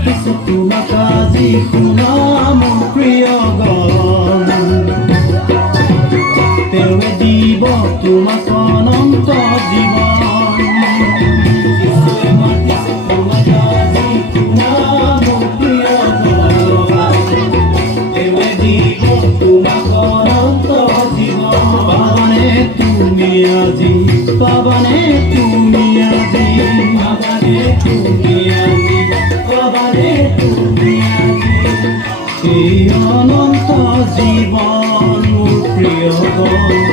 মাতিছো তোমাক আজি শুনা মোৰ প্ৰিয় গান তেওঁৱে দিব তোমাক অনন্ত জীৱন যিচুৱে মাতিছো তোমাক আজি শুনা মোৰ প্ৰিয় গান তেওঁৱে দিব তোমাক অনন্ত জীৱন পাবানে তুমি আজি পাবানে তুমি আজি পাবানে তুমি আজি পাবানে তুমি আজি এই অনন্ত জীৱন মোৰ প্ৰিয় গান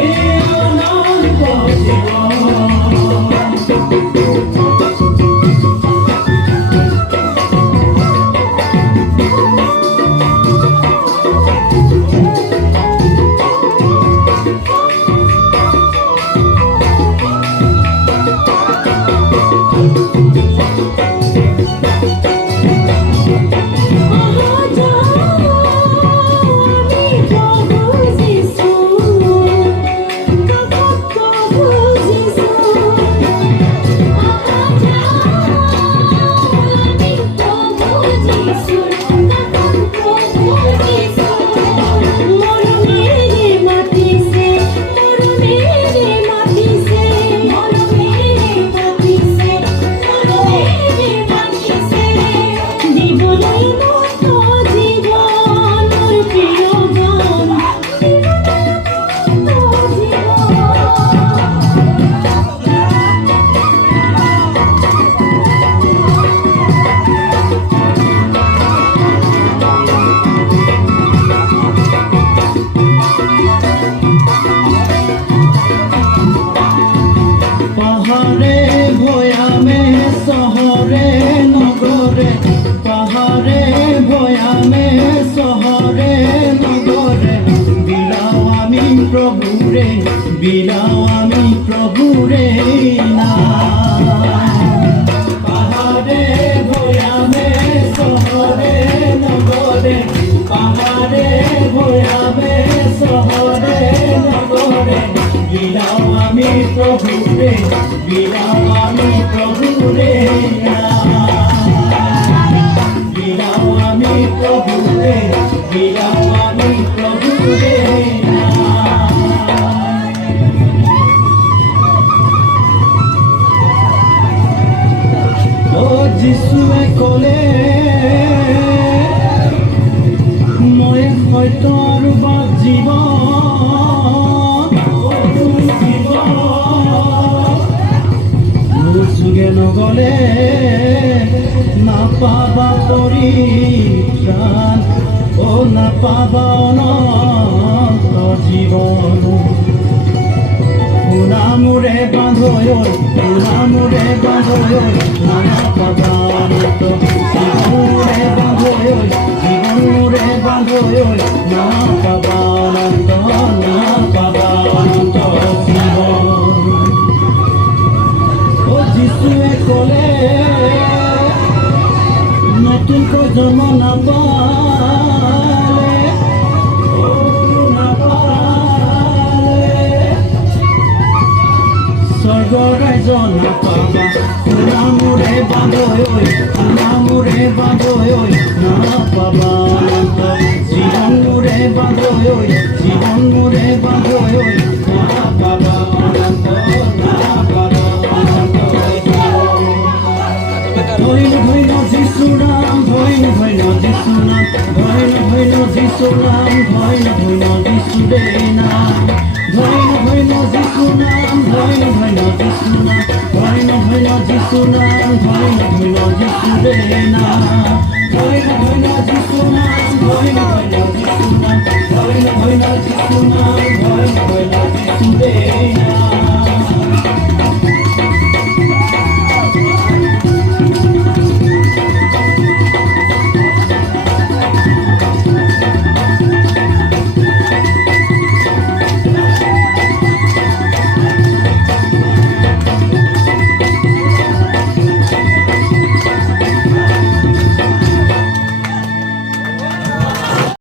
এই অনন্ত জীৱন পাহাড়ে ভয়ামে শহরে নগরে বিলাও আমি প্রভুরে নাম পাহাড়ে ভয়ামে শহরে নগরে পাহাড়ে ভয়ামে শহরে নগরে বিলাও আমি প্রভুরে নাম বিলাও আমি প্রভুরে ও যিশুৱে ক'লে মই সত্য আৰু বাট জীৱন মোৰ যোগে নগ'লে নাপাবা পৰিত্ৰাণ ও নাপাবা অনন্ত জীৱন শুনামোৰে বান্ধৈ নাপাবা অনন্ত জীৱনমোৰে বান্ধৈ নাপাবা অনন্ত জীৱন ও যিচুৱে ক'লে নতুনকৈ জন্ম নাপালে স্বৰ্গৰ ৰাজ্য নাপাবা শুনামোৰে বান্ধৈ নাপাবা অনন্ত জীৱনমোৰে বান্ধৈ নাপাবা অনন্ত ধন্য যিশু নাম ধন্য যিশু নাম ধন্য যিশু নাম ধন্য যিশু দে নাম ধন্য যিশু নাম ধন্য যিশু নাম ধন্য যিশু নাম ধন্য যিশু দে নাম ধন্য যিশু নাম ধন্য যিশু নাম ধন্য যিশু নাম ধন্য যিশু দে নাম